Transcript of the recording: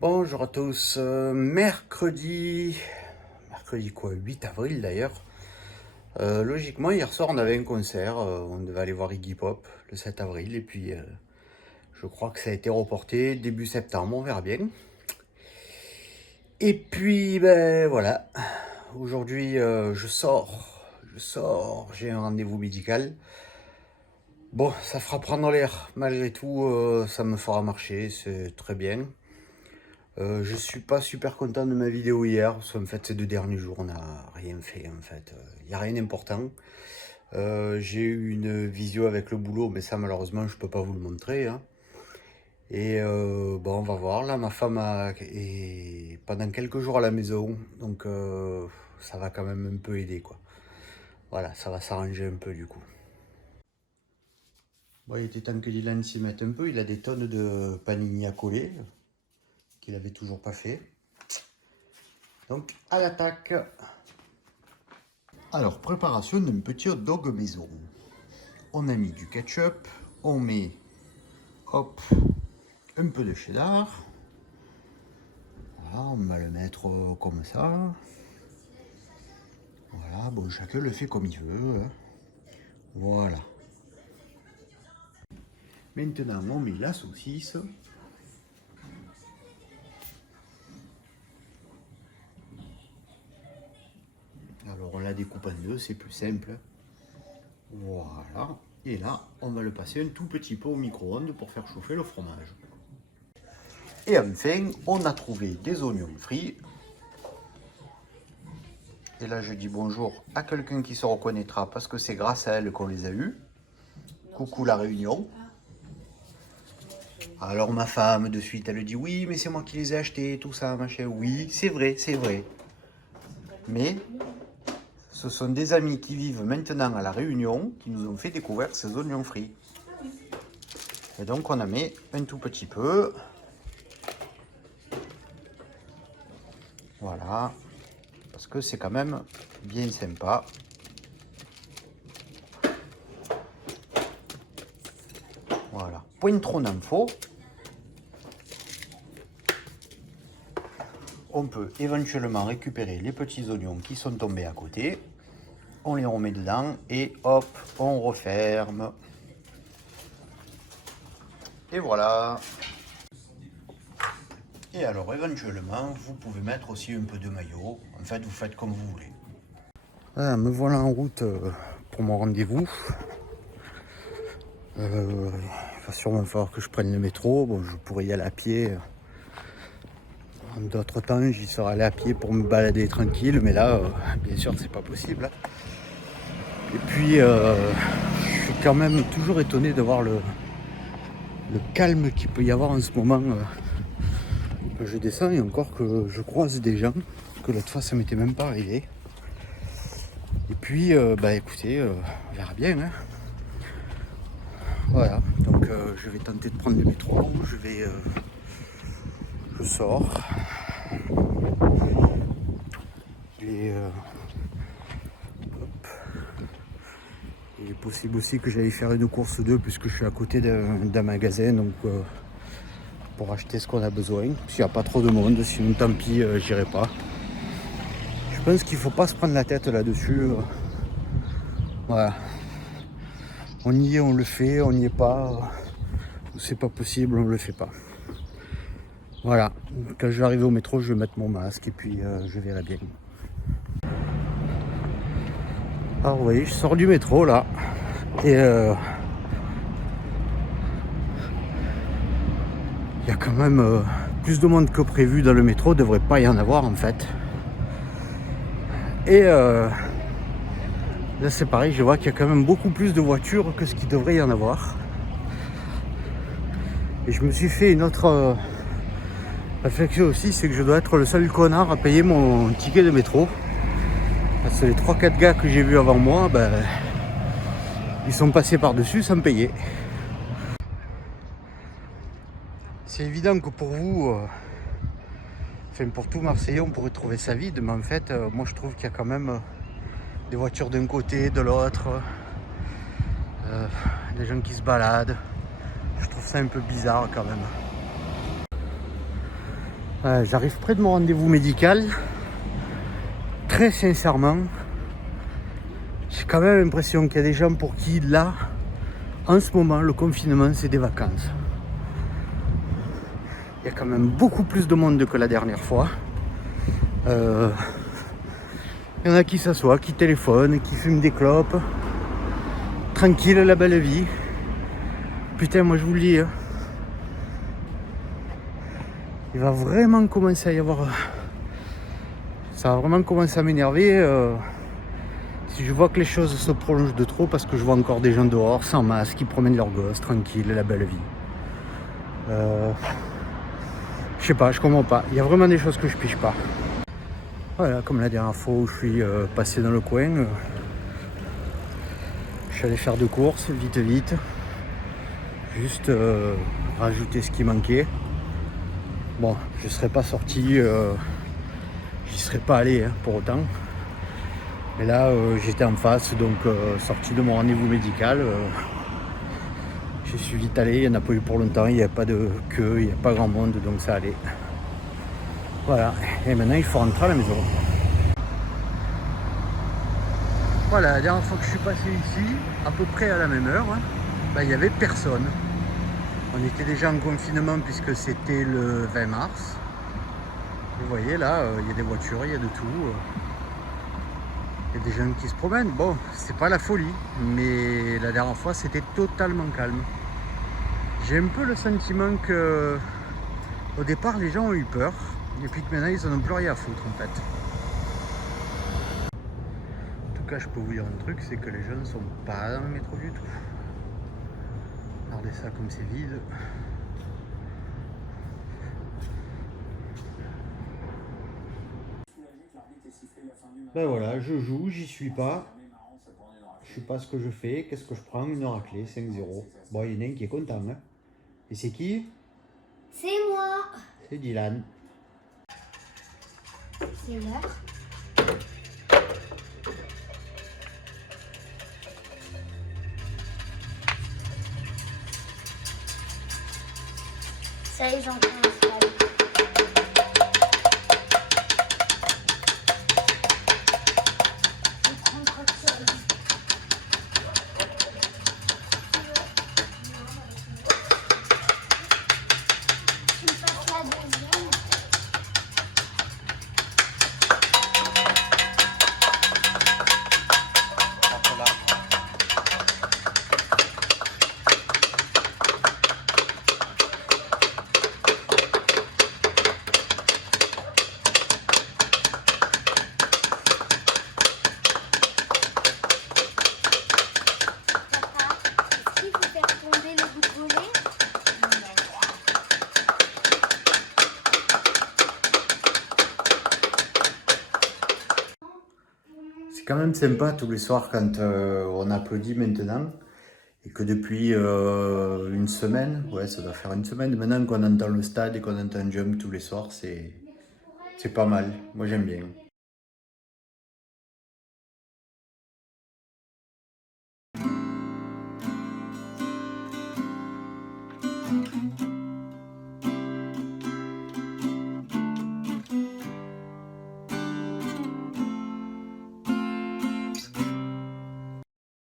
Bonjour à tous, mercredi quoi, 8 avril d'ailleurs. Logiquement hier soir on avait un concert, on devait aller voir Iggy Pop le 7 avril et puis je crois que ça a été reporté début septembre, on verra bien. Et puis ben voilà, aujourd'hui je sors, j'ai un rendez-vous médical. Bon, ça fera prendre l'air, malgré tout ça me fera marcher, c'est très bien. Je suis pas super content de ma vidéo hier, parce qu'en fait ces 2 derniers jours on n'a rien fait en fait, il n'y a rien d'important. J'ai eu une visio avec le boulot, mais ça malheureusement je peux pas vous le montrer, hein. Et bon on va voir, là ma femme est pendant quelques jours à la maison, donc ça va quand même un peu aider quoi. Voilà, ça va s'arranger un peu du coup. Bon, il était temps que Dylan s'y mette un peu, il a des tonnes de panini à coller, qu'il avait toujours pas fait. Donc à l'attaque. Alors, préparation d'un petit hot dog maison. On a mis du ketchup, on met, hop, un peu de cheddar. Voilà, on va le mettre comme ça. Voilà, bon, chacun le fait comme il veut, hein. Voilà. Maintenant, on met la saucisse. Alors, on la découpe en deux, c'est plus simple. Voilà. Et là, on va le passer un tout petit peu au micro-ondes pour faire chauffer le fromage. Et enfin, on a trouvé des oignons frits. Et là, je dis bonjour à quelqu'un qui se reconnaîtra parce que c'est grâce à elle qu'on les a eus. Coucou la Réunion. Alors ma femme, de suite, elle dit oui, mais c'est moi qui les ai achetés, tout ça, machin. Oui, c'est vrai, c'est vrai. Mais ce sont des amis qui vivent maintenant à la Réunion qui nous ont fait découvrir ces oignons frits. Et donc on en met un tout petit peu. Voilà. Parce que c'est quand même bien sympa. Voilà. Point trop d'infos. On peut éventuellement récupérer les petits oignons qui sont tombés à côté. On les remet dedans et hop, on referme. Et voilà. Et alors éventuellement, vous pouvez mettre aussi un peu de mayo. En fait, vous faites comme vous voulez. Ah, me voilà en route pour mon rendez-vous. Il va sûrement falloir que je prenne le métro. Bon, je pourrais y aller à pied. D'autres temps, j'y serais allé à pied pour me balader tranquille, mais là, bien sûr, c'est pas possible. Et puis, je suis quand même toujours étonné de voir le calme qu'il peut y avoir en ce moment. Je descends et encore que je croise des gens, que l'autre fois, ça m'était même pas arrivé. Et puis, bah écoutez, on verra bien, hein. Voilà, donc je vais tenter de prendre le métro, je sors. Et il est possible aussi que j'aille faire une course d'eux puisque je suis à côté d'un magasin, donc pour acheter ce qu'on a besoin. S'il n'y a pas trop de monde, sinon tant pis, j'irai pas. Je pense qu'il faut pas se prendre la tête là-dessus. Voilà. On y est, on le fait, on n'y est pas. C'est pas possible, on le fait pas. Voilà. Quand je vais arriver au métro, je vais mettre mon masque et puis je verrai bien. Alors vous voyez, je sors du métro là. Et il y a quand même plus de monde que prévu dans le métro, devrait pas y en avoir en fait. Et là c'est pareil, je vois qu'il y a quand même beaucoup plus de voitures que ce qu'il devrait y en avoir. Et je me suis fait une autre réflexion aussi, c'est que je dois être le seul connard à payer mon ticket de métro. Parce que les 3-4 gars que j'ai vus avant moi, ben, ils sont passés par-dessus sans payer. C'est évident que pour vous, enfin pour tout Marseillais, on pourrait trouver ça vide, mais en fait, moi je trouve qu'il y a quand même des voitures d'un côté, de l'autre, des gens qui se baladent. Je trouve ça un peu bizarre quand même. J'arrive près de mon rendez-vous médical. Très sincèrement, j'ai quand même l'impression qu'il y a des gens pour qui là, en ce moment, le confinement, c'est des vacances. Il y a quand même beaucoup plus de monde que la dernière fois. Il y en a qui s'assoient, qui téléphonent, qui fument des clopes. Tranquille, la belle vie. Putain, moi je vous le dis, hein, il va vraiment commencer à y avoir... Ça va vraiment commencer à m'énerver si je vois que les choses se prolongent de trop, parce que je vois encore des gens dehors, sans masque, qui promènent leurs gosses, tranquille, la belle vie. Je sais pas, je comprends pas. Il y a vraiment des choses que je pige pas. Voilà, comme la dernière fois où je suis passé dans le coin, je suis allé faire 2 courses, vite. Juste rajouter ce qui manquait. Bon, je serais pas sorti, j'y serais pas allé hein, pour autant. Mais là, j'étais en face, donc sorti de mon rendez-vous médical. J'y suis vite allé, il n'y en a pas eu pour longtemps, il n'y a pas de queue, il n'y a pas grand monde, donc ça allait. Voilà, et maintenant il faut rentrer à la maison. Voilà, la dernière fois que je suis passé ici, à peu près à la même heure, hein, il n'y avait personne. On était déjà en confinement puisque c'était le 20 mars. Vous voyez là, il y a des voitures, il y a de tout. Il y a des gens qui se promènent. Bon, c'est pas la folie, mais la dernière fois c'était totalement calme. J'ai un peu le sentiment que au départ les gens ont eu peur et puis que maintenant ils en ont plus rien à foutre en fait. En tout cas, je peux vous dire un truc, c'est que les jeunes sont pas dans le métro du tout. Regardez ça comme c'est vide. Ben voilà, je joue, j'y suis pas. Je sais pas ce que je fais, qu'est-ce que je prends, une raclée, 5-0. Bon, il y en a un qui est content, hein. Et c'est qui? C'est moi. C'est Dylan. C'est l'heure. Ça y est, j'entends un cheval. Je prends trop de sol. Tu me passes la deuxième. Est-ce qu'il faut faire tomber le bout de volet? C'est quand même sympa tous les soirs quand on applaudit maintenant. Et que depuis une semaine, ouais, ça doit faire une semaine maintenant qu'on entend le stade et qu'on entend Jump tous les soirs, c'est pas mal. Moi j'aime bien.